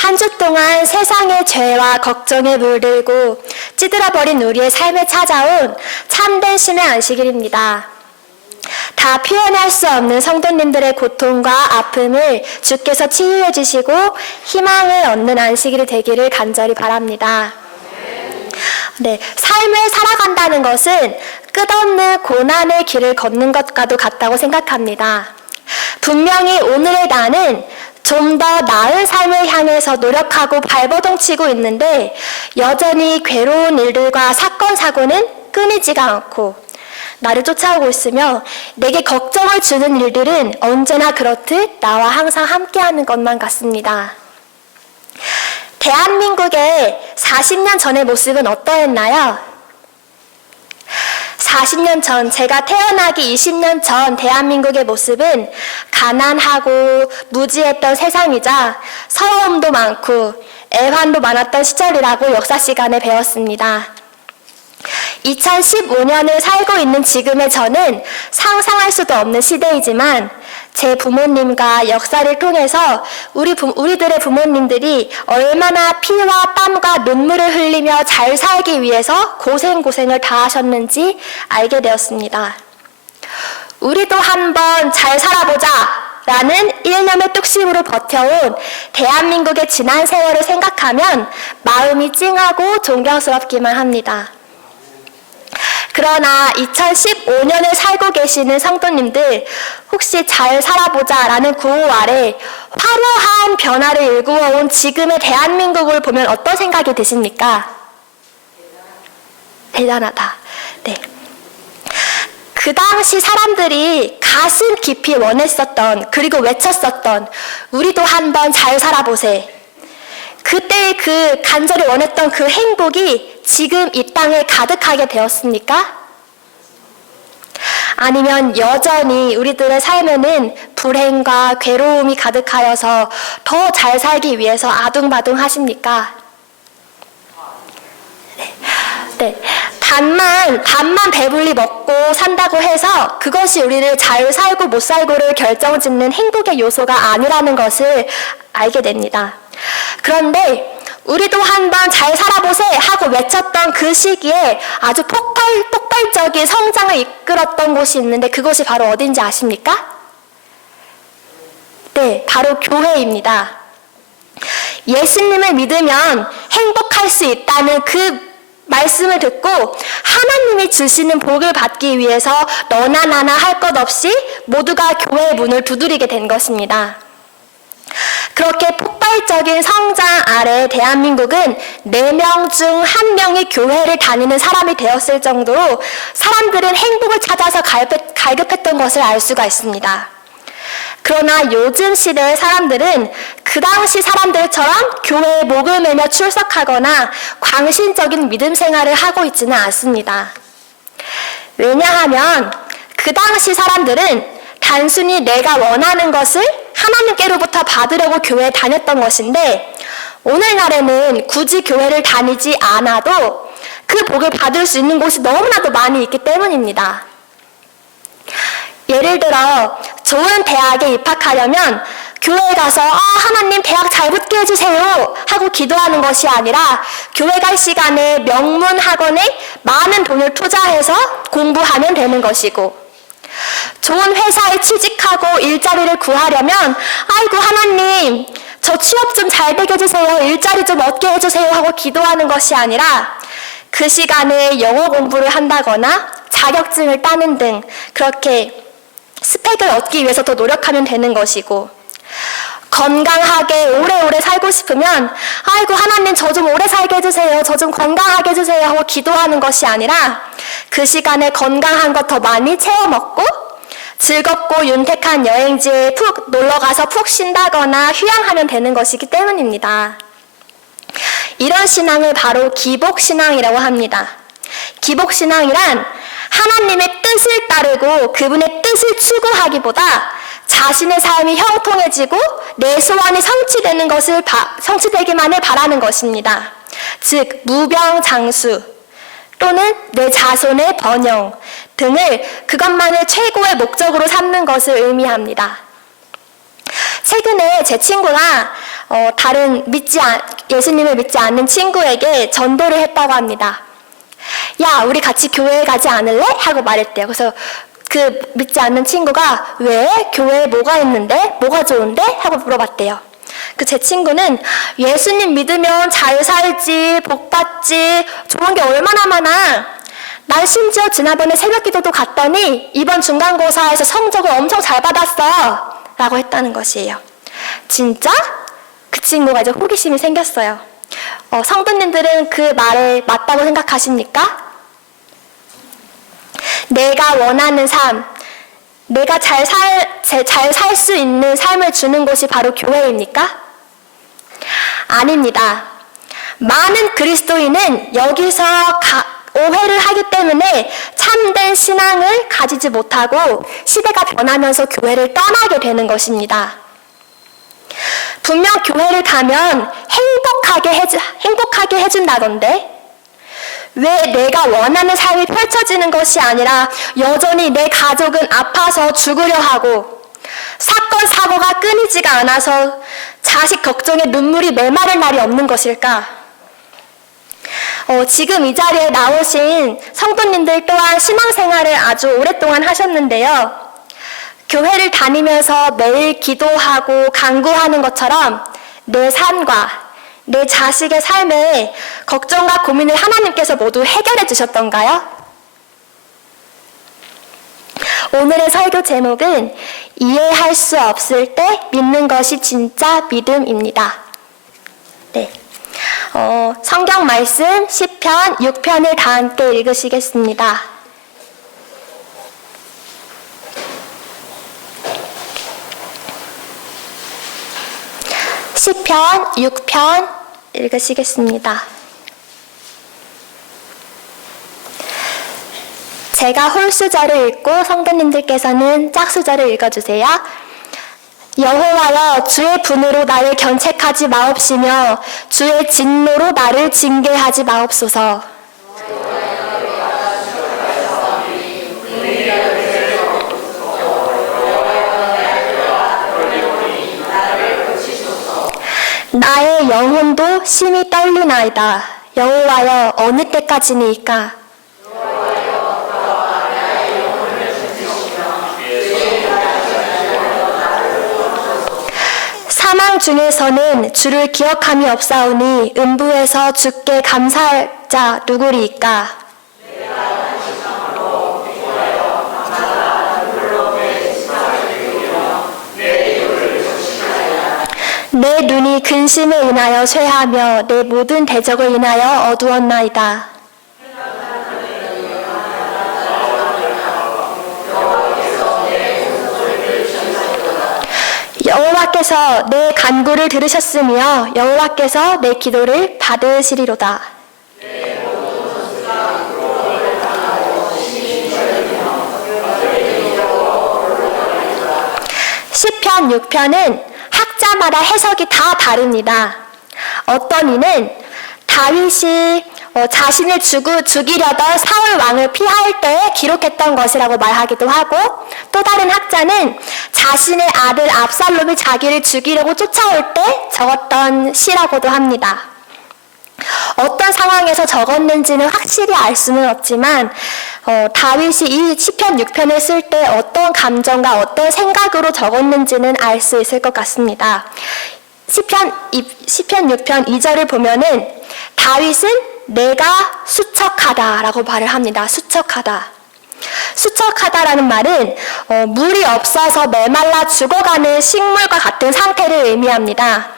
한 주 동안 세상의 죄와 걱정에 물들고 찌들어버린 우리의 삶에 찾아온 참된 심의 안식일입니다. 다 표현할 수 없는 성도님들의 고통과 아픔을 주께서 치유해 주시고 희망을 얻는 안식일이 되기를 간절히 바랍니다. 네, 삶을 살아간다는 것은 끝없는 고난의 길을 걷는 것과도 같다고 생각합니다. 분명히 오늘의 나는 좀 더 나은 삶을 향해서 노력하고 발버둥치고 있는데 여전히 괴로운 일들과 사건, 사고는 끊이지가 않고 나를 쫓아오고 있으며 내게 걱정을 주는 일들은 언제나 그렇듯 나와 항상 함께하는 것만 같습니다. 대한민국의 40년 전의 모습은 어떠했나요? 40년 전, 제가 태어나기 20년 전 대한민국의 모습은 가난하고 무지했던 세상이자 서러움도 많고 애환도 많았던 시절이라고 역사 시간에 배웠습니다. 2015년을 살고 있는 지금의 저는 상상할 수도 없는 시대이지만 제 부모님과 역사를 통해서 우리들의 부모님들이 얼마나 피와 땀과 눈물을 흘리며 잘 살기 위해서 고생을 다 하셨는지 알게 되었습니다. 우리도 한번 잘 살아보자 라는 일념의 뚝심으로 버텨온 대한민국의 지난 세월을 생각하면 마음이 찡하고 존경스럽기만 합니다. 그러나 2015년을 살고 계시는 성도님들, 혹시 잘 살아보자 라는 구호 아래 화려한 변화를 일구어온 지금의 대한민국을 보면 어떤 생각이 드십니까? 대단하다. 네. 그 당시 사람들이 가슴 깊이 원했었던, 그리고 외쳤었던 우리도 한번 잘 살아보세. 그때 그 간절히 원했던 그 행복이 지금 이 땅에 가득하게 되었습니까? 아니면 여전히 우리들의 삶에는 불행과 괴로움이 가득하여서 더 잘 살기 위해서 아둥바둥 하십니까? 네. 밥만 배불리 먹고 산다고 해서 그것이 우리를 잘 살고 못 살고를 결정짓는 행복의 요소가 아니라는 것을 알게 됩니다. 그런데 우리도 한번 잘 살아보세 하고 외쳤던 그 시기에 아주 폭발적인 성장을 이끌었던 곳이 있는데 그것이 바로 어딘지 아십니까? 네, 바로 교회입니다. 예수님을 믿으면 행복할 수 있다는 그 말씀을 듣고 하나님이 주시는 복을 받기 위해서 너나 나나 할 것 없이 모두가 교회의 문을 두드리게 된 것입니다. 그렇게 폭발적인 성장 아래 대한민국은 4명 중 1명이 교회를 다니는 사람이 되었을 정도로 사람들은 행복을 찾아서 갈급했던 것을 알 수가 있습니다. 그러나 요즘 시대의 사람들은 그 당시 사람들처럼 교회에 목을 매며 출석하거나 광신적인 믿음 생활을 하고 있지는 않습니다. 왜냐하면 그 당시 사람들은 단순히 내가 원하는 것을 하나님께로부터 받으려고 교회에 다녔던 것인데 오늘날에는 굳이 교회를 다니지 않아도 그 복을 받을 수 있는 곳이 너무나도 많이 있기 때문입니다. 예를 들어 좋은 대학에 입학하려면 교회에 가서 하나님 대학 잘 붙게 해주세요 하고 기도하는 것이 아니라 교회 갈 시간에 명문 학원에 많은 돈을 투자해서 공부하면 되는 것이고 좋은 회사에 취직하고 일자리를 구하려면 아이고 하나님 저 취업 좀 잘 되게 해주세요 일자리 좀 얻게 해주세요 하고 기도하는 것이 아니라 그 시간에 영어 공부를 한다거나 자격증을 따는 등 그렇게 스펙을 얻기 위해서 더 노력하면 되는 것이고 건강하게 오래오래 살고 싶으면 아이고 하나님 저 좀 오래 살게 해주세요 저 좀 건강하게 해주세요 하고 기도하는 것이 아니라 그 시간에 건강한 것 더 많이 채워 먹고 즐겁고 윤택한 여행지에 푹 놀러가서 푹 쉰다거나 휴양하면 되는 것이기 때문입니다. 이런 신앙을 바로 기복신앙이라고 합니다. 기복신앙이란 하나님의 뜻을 따르고 그분의 뜻을 추구하기보다 자신의 삶이 형통해지고 내 소원이 성취되기만을 바라는 것입니다. 즉 무병장수 또는 내 자손의 번영 등을 그것만을 최고의 목적으로 삼는 것을 의미합니다. 최근에 제 친구가 예수님을 믿지 않는 친구에게 전도를 했다고 합니다. 야, 우리 같이 교회에 가지 않을래? 하고 말했대요. 그래서 그 믿지 않는 친구가 왜? 교회에 뭐가 있는데? 뭐가 좋은데? 하고 물어봤대요. 제 친구는 예수님 믿으면 잘 살지, 복 받지, 좋은 게 얼마나 많아. 난 심지어 지난번에 새벽 기도도 갔더니 이번 중간고사에서 성적을 엄청 잘 받았어. 라고 했다는 것이에요. 진짜? 그 친구가 이제 호기심이 생겼어요. 성도님들은 그 말에 맞다고 생각하십니까? 내가 원하는 삶, 내가 잘 살 수 있는 삶을 주는 곳이 바로 교회입니까? 아닙니다. 많은 그리스도인은 여기서 오해를 하기 때문에 참된 신앙을 가지지 못하고 시대가 변하면서 교회를 떠나게 되는 것입니다. 분명 교회를 가면 행복하게 해준다던데 왜 내가 원하는 삶이 펼쳐지는 것이 아니라 여전히 내 가족은 아파서 죽으려 하고 사건 사고가 끊이지가 않아서 자식 걱정에 눈물이 메마를 날이 없는 것일까? 지금 이 자리에 나오신 성도님들 또한 신앙생활을 아주 오랫동안 하셨는데요. 교회를 다니면서 매일 기도하고 간구하는 것처럼 내 삶과 내 자식의 삶에 걱정과 고민을 하나님께서 모두 해결해 주셨던가요? 오늘의 설교 제목은 이해할 수 없을 때 믿는 것이 진짜 믿음입니다. 네. 성경 말씀 10편, 6편을 다 함께 읽으시겠습니다. 시편 6편 읽으시겠습니다. 제가 홀수절을 읽고 성도님들께서는 짝수절을 읽어주세요. 여호와여, 주의 분으로 나를 견책하지 마옵시며 주의 진노로 나를 징계하지 마옵소서. 나의 영혼도 심히 떨리나이다. 여호와여, 어느 때까지니이까? 사망 중에서는 주를 기억함이 없사오니 음부에서 주께 감사할 자 누구리이까? 내 눈이 근심에 인하여 쇠하며 내 모든 대적을 인하여 어두웠나이다. 여호와께서 내 간구를 들으셨으며 여호와께서 내 기도를 받으시리로다. 시편 6편은 학자마다 해석이 다 다릅니다. 어떤 이는 다윗이 자신을 죽이려던 사울 왕을 피할 때 기록했던 것이라고 말하기도 하고, 또 다른 학자는 자신의 아들 압살롬이 자기를 죽이려고 쫓아올 때 적었던 시라고도 합니다. 어떤 상황에서 적었는지는 확실히 알 수는 없지만 다윗이 이 시편 6편을 쓸 때 어떤 감정과 어떤 생각으로 적었는지는 알 수 있을 것 같습니다. 시편 6편 2절을 보면은 다윗은 내가 수척하다라고 말을 합니다. 수척하다라는 말은 물이 없어서 메말라 죽어가는 식물과 같은 상태를 의미합니다.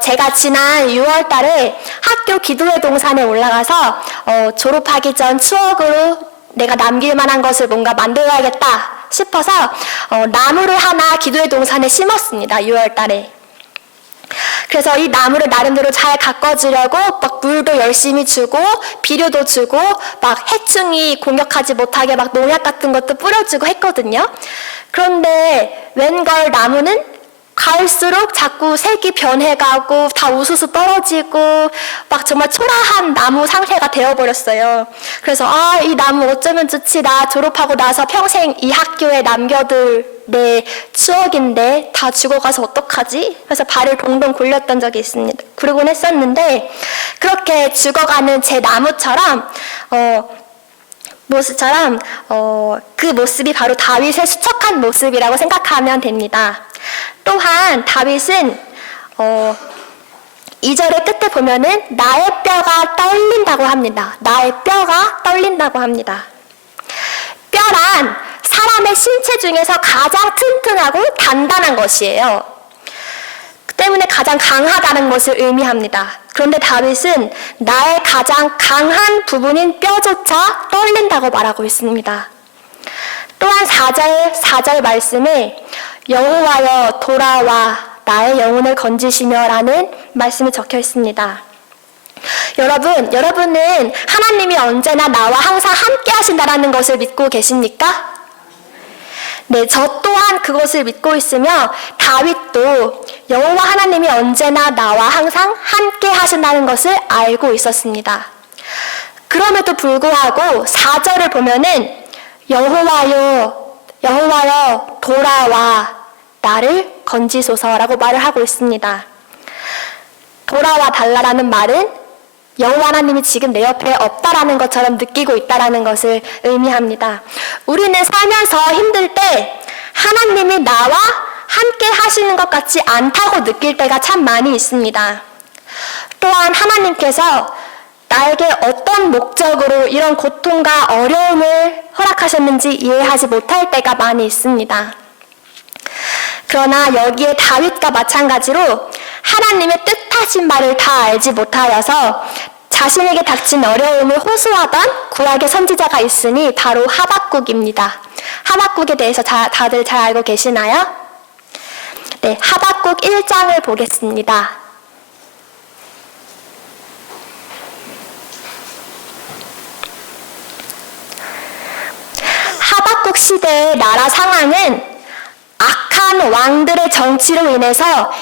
제가 지난 6월 달에 학교 기도회 동산에 올라가서 졸업하기 전 추억으로 내가 남길 만한 것을 뭔가 만들어야겠다 싶어서 나무를 하나 기도회 동산에 심었습니다. 6월 달에. 그래서 이 나무를 나름대로 잘 가꿔주려고 막 물도 열심히 주고 비료도 주고 막 해충이 공격하지 못하게 막 농약 같은 것도 뿌려주고 했거든요. 그런데 웬걸 나무는 가을수록 자꾸 색이 변해가고 다 우수수 떨어지고 막 정말 초라한 나무 상태가 되어버렸어요. 그래서 이 나무 어쩌면 좋지. 나 졸업하고 나서 평생 이 학교에 남겨둘 내 추억인데 다 죽어가서 어떡하지? 그래서 발을 동동 굴렸던 적이 있습니다. 그러곤 했었는데 그렇게 죽어가는 제 나무처럼 그 모습이 바로 다윗의 수척한 모습이라고 생각하면 됩니다. 또한 다윗은 2절의 끝에 보면은 나의 뼈가 떨린다고 합니다. 나의 뼈가 떨린다고 합니다. 뼈란 사람의 신체 중에서 가장 튼튼하고 단단한 것이에요. 때문에 가장 강하다는 것을 의미합니다. 그런데 다윗은 나의 가장 강한 부분인 뼈조차 떨린다고 말하고 있습니다. 또한 4절 말씀에 여호와여 돌아와 나의 영혼을 건지시며 라는 말씀이 적혀 있습니다. 여러분은 하나님이 언제나 나와 항상 함께 하신다라는 것을 믿고 계십니까? 네, 저 또한 그것을 믿고 있으며 다윗도 여호와 하나님이 언제나 나와 항상 함께 하신다는 것을 알고 있었습니다. 그럼에도 불구하고 4절을 보면은 여호와여 돌아와 나를 건지소서라고 말을 하고 있습니다. 돌아와 달라라는 말은 여호와 하나님이 지금 내 옆에 없다라는 것처럼 느끼고 있다라는 것을 의미합니다. 우리는 살면서 힘들 때 하나님이 나와 함께 하시는 것 같지 않다고 느낄 때가 참 많이 있습니다. 또한 하나님께서 나에게 어떤 목적으로 이런 고통과 어려움을 허락하셨는지 이해하지 못할 때가 많이 있습니다. 그러나 여기에 다윗과 마찬가지로 하나님의 뜻하신 바를 다 알지 못하여서 자신에게 닥친 어려움을 호소하던 구약의 선지자가 있으니 바로 하박국입니다. 하박국에 대해서 다들 잘 알고 계시나요? 네, 하박국 1장을 보겠습니다. 하박국 시대의 나라 상황은 악한 왕들의 정치로 인해서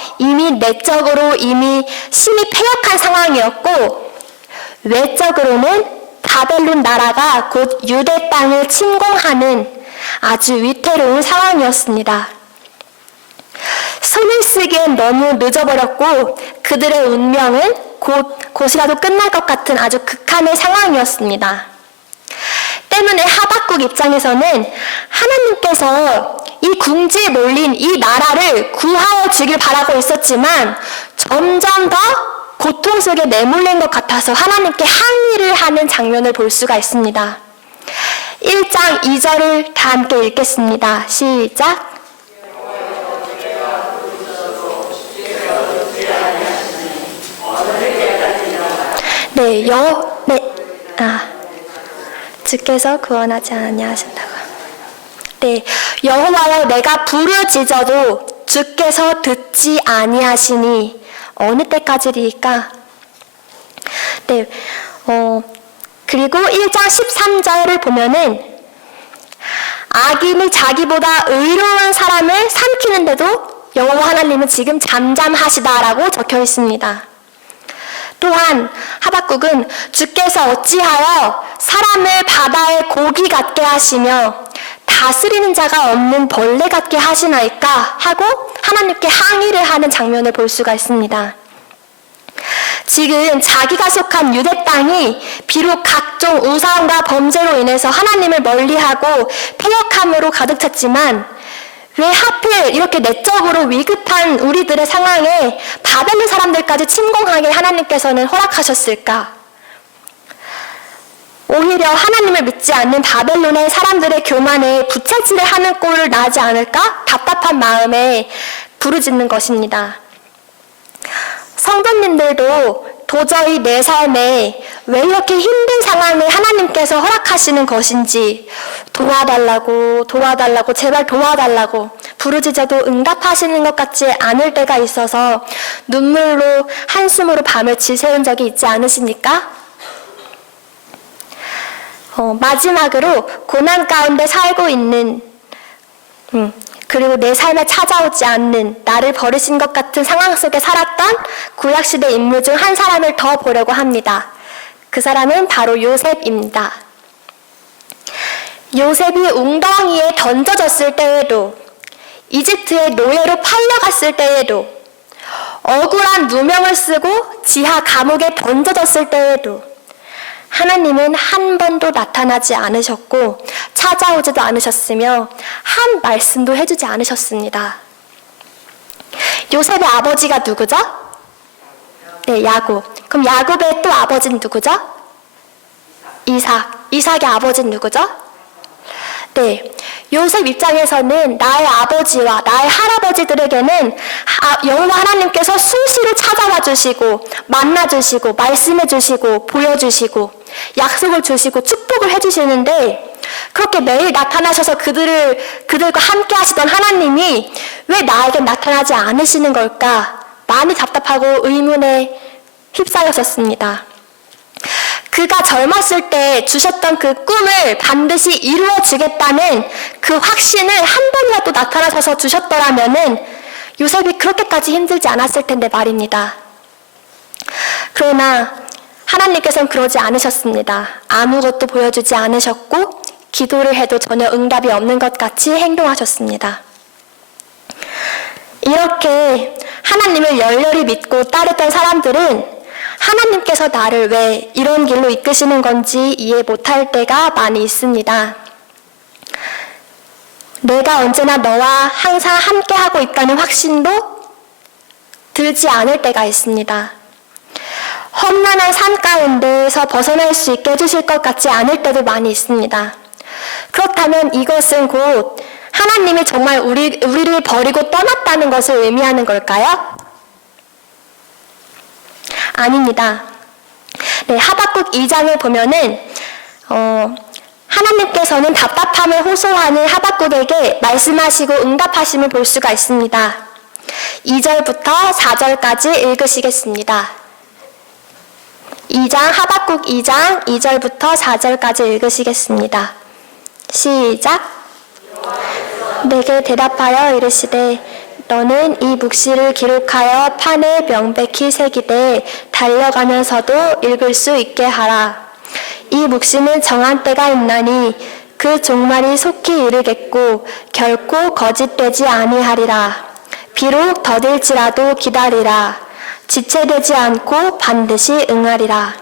내적으로 이미 심히 패역한 상황이었고, 외적으로는 바벨론 나라가 곧 유대 땅을 침공하는 아주 위태로운 상황이었습니다. 손을 쓰기엔 너무 늦어버렸고 그들의 운명은 곧이라도 끝날 것 같은 아주 극한의 상황이었습니다. 때문에 하박국 입장에서는 하나님께서 이 궁지에 몰린 이 나라를 구하여 주길 바라고 있었지만 점점 더 고통 속에 내몰린 것 같아서 하나님께 항의를 하는 장면을 볼 수가 있습니다. 1장 2절을 다 함께 읽겠습니다. 시작. 주께서 구원하지 않았냐 하신다고. 네, 여호와여 내가 부르짖어도 주께서 듣지 아니하시니 어느 때까지리까? 네, 그리고 1장 13절을 보면은 악인이 자기보다 의로운 사람을 삼키는데도 여호와 하나님은 지금 잠잠하시다라고 적혀 있습니다. 또한 하박국은 주께서 어찌하여 사람을 바다의 고기 같게 하시며 다스리는 자가 없는 벌레 같게 하시나이까 하고 하나님께 항의를 하는 장면을 볼 수가 있습니다. 지금 자기가 속한 유대 땅이 비록 각종 우상과 범죄로 인해서 하나님을 멀리하고 패역함으로 가득 찼지만 왜 하필 이렇게 내적으로 위급한 우리들의 상황에 바벨론 사람들까지 침공하게 하나님께서는 허락하셨을까? 오히려 하나님을 믿지 않는 바벨론의 사람들의 교만에 부채질을 하는 꼴을 나지 않을까? 답답한 마음에 부르짖는 것입니다. 성도님들도 도저히 내 삶에 왜 이렇게 힘든 상황을 하나님께서 허락하시는 것인지 도와달라고 제발 도와달라고 부르짖어도 응답하시는 것 같지 않을 때가 있어서 눈물로 한숨으로 밤을 지새운 적이 있지 않으십니까? 마지막으로 고난 가운데 살고 있는 그리고 내 삶에 찾아오지 않는 나를 버리신 것 같은 상황 속에 살았던 구약시대 인물 중 한 사람을 더 보려고 합니다. 그 사람은 바로 요셉입니다. 요셉이 웅덩이에 던져졌을 때에도, 이집트의 노예로 팔려갔을 때에도, 억울한 누명을 쓰고 지하 감옥에 던져졌을 때에도 하나님은 한 번도 나타나지 않으셨고 찾아오지도 않으셨으며 한 말씀도 해주지 않으셨습니다. 요셉의 아버지가 누구죠? 네, 야곱. 그럼 야곱의 또 아버지는 누구죠? 이삭. 이삭의 아버지는 누구죠? 네, 요셉 입장에서는 나의 아버지와 나의 할아버지들에게는 여호와 하나님께서 수시로 찾아와 주시고 만나 주시고 말씀해 주시고 보여주시고 약속을 주시고 축복을 해주시는데, 그렇게 매일 나타나셔서 그들과 함께 하시던 하나님이 왜 나에게 나타나지 않으시는 걸까? 많이 답답하고 의문에 휩싸였었습니다. 그가 젊었을 때 주셨던 그 꿈을 반드시 이루어 주겠다는 그 확신을 한 번이라도 나타나셔서 주셨더라면은 요셉이 그렇게까지 힘들지 않았을 텐데 말입니다. 그러나 하나님께서는 그러지 않으셨습니다. 아무것도 보여주지 않으셨고 기도를 해도 전혀 응답이 없는 것 같이 행동하셨습니다. 이렇게 하나님을 열렬히 믿고 따르던 사람들은 하나님께서 나를 왜 이런 길로 이끄시는 건지 이해 못할 때가 많이 있습니다. 내가 언제나 너와 항상 함께하고 있다는 확신도 들지 않을 때가 있습니다. 험난한 산 가운데에서 벗어날 수 있게 해주실 것 같지 않을 때도 많이 있습니다. 그렇다면 이것은 곧 하나님이 정말 우리를 버리고 떠났다는 것을 의미하는 걸까요? 아닙니다. 네, 하박국 2장을 보면은 하나님께서는 답답함을 호소하는 하박국에게 말씀하시고 응답하심을 볼 수가 있습니다. 2절부터 4절까지 읽으시겠습니다. 2장 하박국 2장 2절부터 4절까지 읽으시겠습니다. 시작. 내게 대답하여 이르시되 너는 이 묵시를 기록하여 판에 명백히 새기되 달려가면서도 읽을 수 있게 하라. 이 묵시는 정한 때가 있나니 그 종말이 속히 이르겠고 결코 거짓되지 아니하리라. 비록 더딜지라도 기다리라. 지체되지 않고 반드시 응하리라.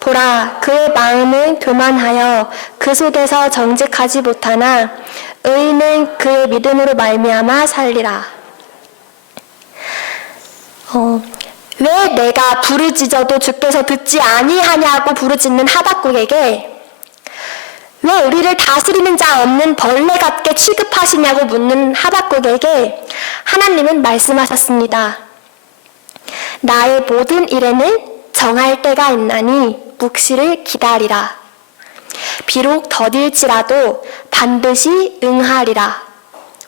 보라, 그의 마음은 교만하여 그 속에서 정직하지 못하나 의인은 그의 믿음으로 말미암아 살리라. 왜 내가 부르짖어도 주께서 듣지 아니하냐고 부르짖는 하박국에게 왜 우리를 다스리는 자 없는 벌레 같게 취급하시냐고 묻는 하박국에게 하나님은 말씀하셨습니다. 나의 모든 일에는 정할 때가 있나니 묵시를 기다리라. 비록 더딜지라도 반드시 응하리라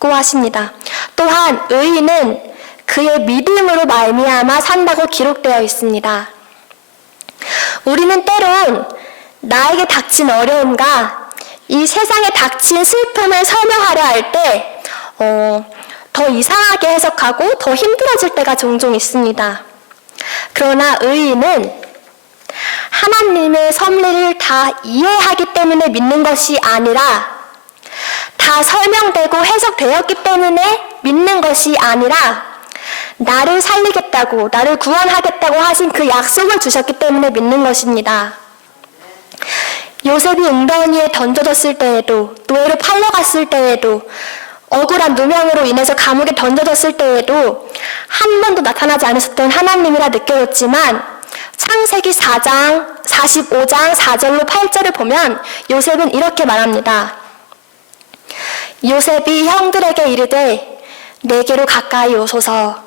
고 하십니다. 또한 의인은 그의 믿음으로 말미암아 산다고 기록되어 있습니다. 우리는 때론 나에게 닥친 어려움과 이 세상에 닥친 슬픔을 설명하려 할 때 더 이상하게 해석하고 더 힘들어질 때가 종종 있습니다. 그러나 의인은 하나님의 섭리를 다 이해하기 때문에 믿는 것이 아니라 다 설명되고 해석되었기 때문에 믿는 것이 아니라 나를 살리겠다고, 나를 구원하겠다고 하신 그 약속을 주셨기 때문에 믿는 것입니다. 요셉이 웅덩이에 던져졌을 때에도, 노예로 팔려갔을 때에도, 억울한 누명으로 인해서 감옥에 던져졌을 때에도 한 번도 나타나지 않으셨던 하나님이라 느껴졌지만 창세기 4장, 45장 4절로 8절을 보면 요셉은 이렇게 말합니다. 요셉이 형들에게 이르되 내게로 가까이 오소서.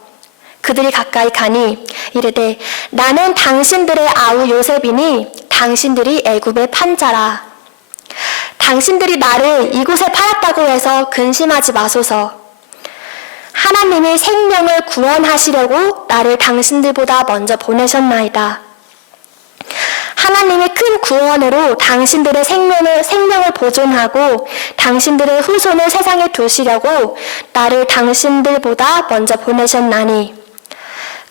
그들이 가까이 가니 이르되 나는 당신들의 아우 요셉이니 당신들이 애굽의 판자라. 당신들이 나를 이곳에 팔았다고 해서 근심하지 마소서. 하나님이 생명을 구원하시려고 나를 당신들보다 먼저 보내셨나이다. 하나님의 큰 구원으로 당신들의 생명을 보존하고 당신들의 후손을 세상에 두시려고 나를 당신들보다 먼저 보내셨나니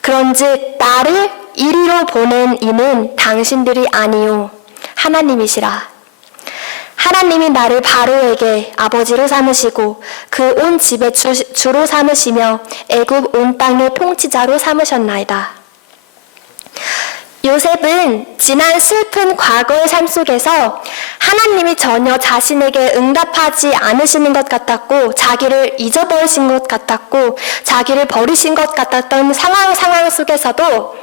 그런즉 나를 이리로 보낸 이는 당신들이 아니요 하나님이시라. 하나님이 나를 바로에게 아버지로 삼으시고 그 온 집의 주로 삼으시며 애굽 온 땅의 통치자로 삼으셨나이다. 요셉은 지난 슬픈 과거의 삶 속에서 하나님이 전혀 자신에게 응답하지 않으시는 것 같았고 자기를 잊어버리신 것 같았고 자기를 버리신 것 같았던 상황 속에서도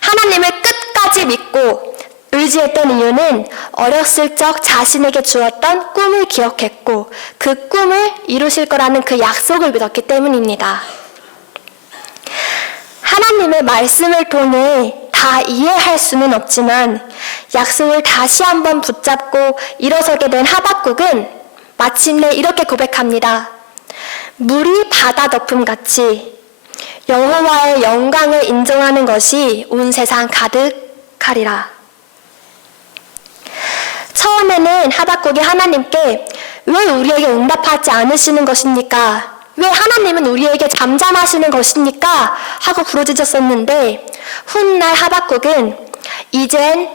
하나님을 끝까지 믿고 의지했던 이유는 어렸을 적 자신에게 주었던 꿈을 기억했고 그 꿈을 이루실 거라는 그 약속을 믿었기 때문입니다. 하나님의 말씀을 통해 다 이해할 수는 없지만 약속을 다시 한번 붙잡고 일어서게 된 하박국은 마침내 이렇게 고백합니다. 물이 바다 덮음같이 여호와의 영광을 인정하는 것이 온 세상 가득하리라. 처음에는 하박국이 하나님께 왜 우리에게 응답하지 않으시는 것입니까? 왜 하나님은 우리에게 잠잠하시는 것입니까? 하고 부르짖었었는데 훗날 하박국은 이젠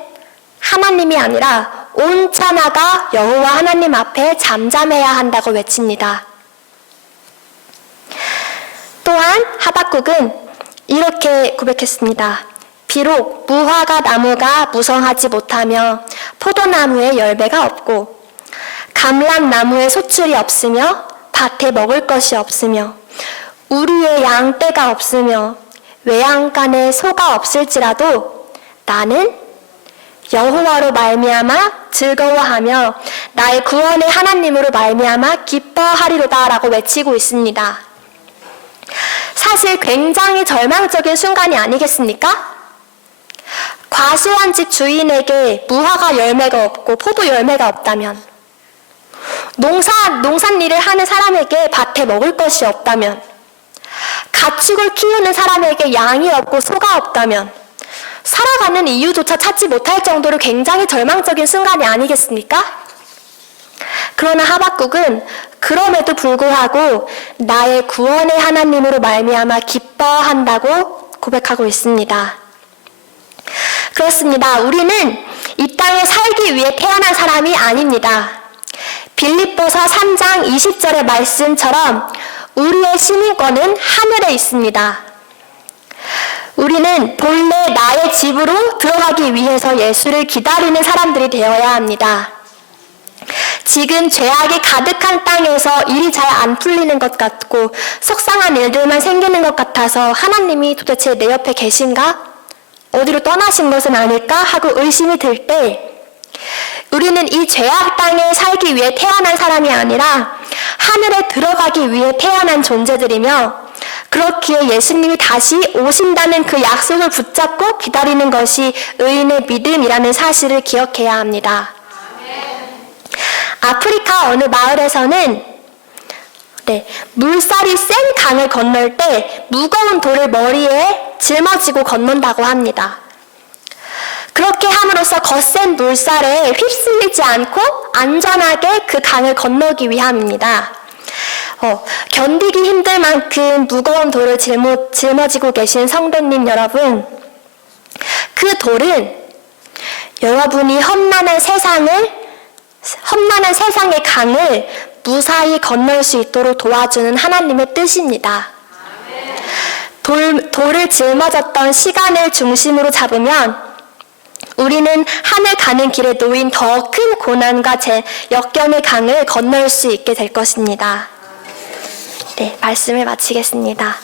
하나님이 아니라 온 천하가 여호와 하나님 앞에 잠잠해야 한다고 외칩니다. 또한 하박국은 이렇게 고백했습니다. 비록 무화과 나무가 무성하지 못하며 포도나무에 열매가 없고 감람나무에 소출이 없으며 밭에 먹을 것이 없으며 우리의 양떼가 없으며 외양간에 소가 없을지라도 나는 여호와로 말미암아 즐거워하며 나의 구원의 하나님으로 말미암아 기뻐하리로다 라고 외치고 있습니다. 사실 굉장히 절망적인 순간이 아니겠습니까? 과수원 집 주인에게 무화과 열매가 없고 포도 열매가 없다면 농산일을 하는 사람에게 밭에 먹을 것이 없다면 가축을 키우는 사람에게 양이 없고 소가 없다면 살아가는 이유조차 찾지 못할 정도로 굉장히 절망적인 순간이 아니겠습니까? 그러나 하박국은 그럼에도 불구하고 나의 구원의 하나님으로 말미암아 기뻐한다고 고백하고 있습니다. 그렇습니다. 우리는 이 땅에 살기 위해 태어난 사람이 아닙니다. 빌립보서 3장 20절의 말씀처럼 우리의 시민권은 하늘에 있습니다. 우리는 본래 나의 집으로 들어가기 위해서 예수를 기다리는 사람들이 되어야 합니다. 지금 죄악이 가득한 땅에서 일이 잘 안 풀리는 것 같고 속상한 일들만 생기는 것 같아서 하나님이 도대체 내 옆에 계신가? 어디로 떠나신 것은 아닐까? 하고 의심이 들 때 우리는 이 죄악 땅에 살기 위해 태어난 사람이 아니라 하늘에 들어가기 위해 태어난 존재들이며 그렇기에 예수님이 다시 오신다는 그 약속을 붙잡고 기다리는 것이 의인의 믿음이라는 사실을 기억해야 합니다. 아프리카 어느 마을에서는 물살이 센 강을 건널 때 무거운 돌을 머리에 짊어지고 건넌다고 합니다. 그렇게 함으로써 거센 물살에 휩쓸리지 않고 안전하게 그 강을 건너기 위함입니다. 견디기 힘들 만큼 무거운 돌을 짊어지고 계신 성도님 여러분, 그 돌은 여러분이 험난한 세상의 강을 무사히 건널 수 있도록 도와주는 하나님의 뜻입니다. 돌을 짊어졌던 시간을 중심으로 잡으면 우리는 하늘 가는 길에 놓인 더 큰 고난과 역경의 강을 건널 수 있게 될 것입니다. 네, 말씀을 마치겠습니다.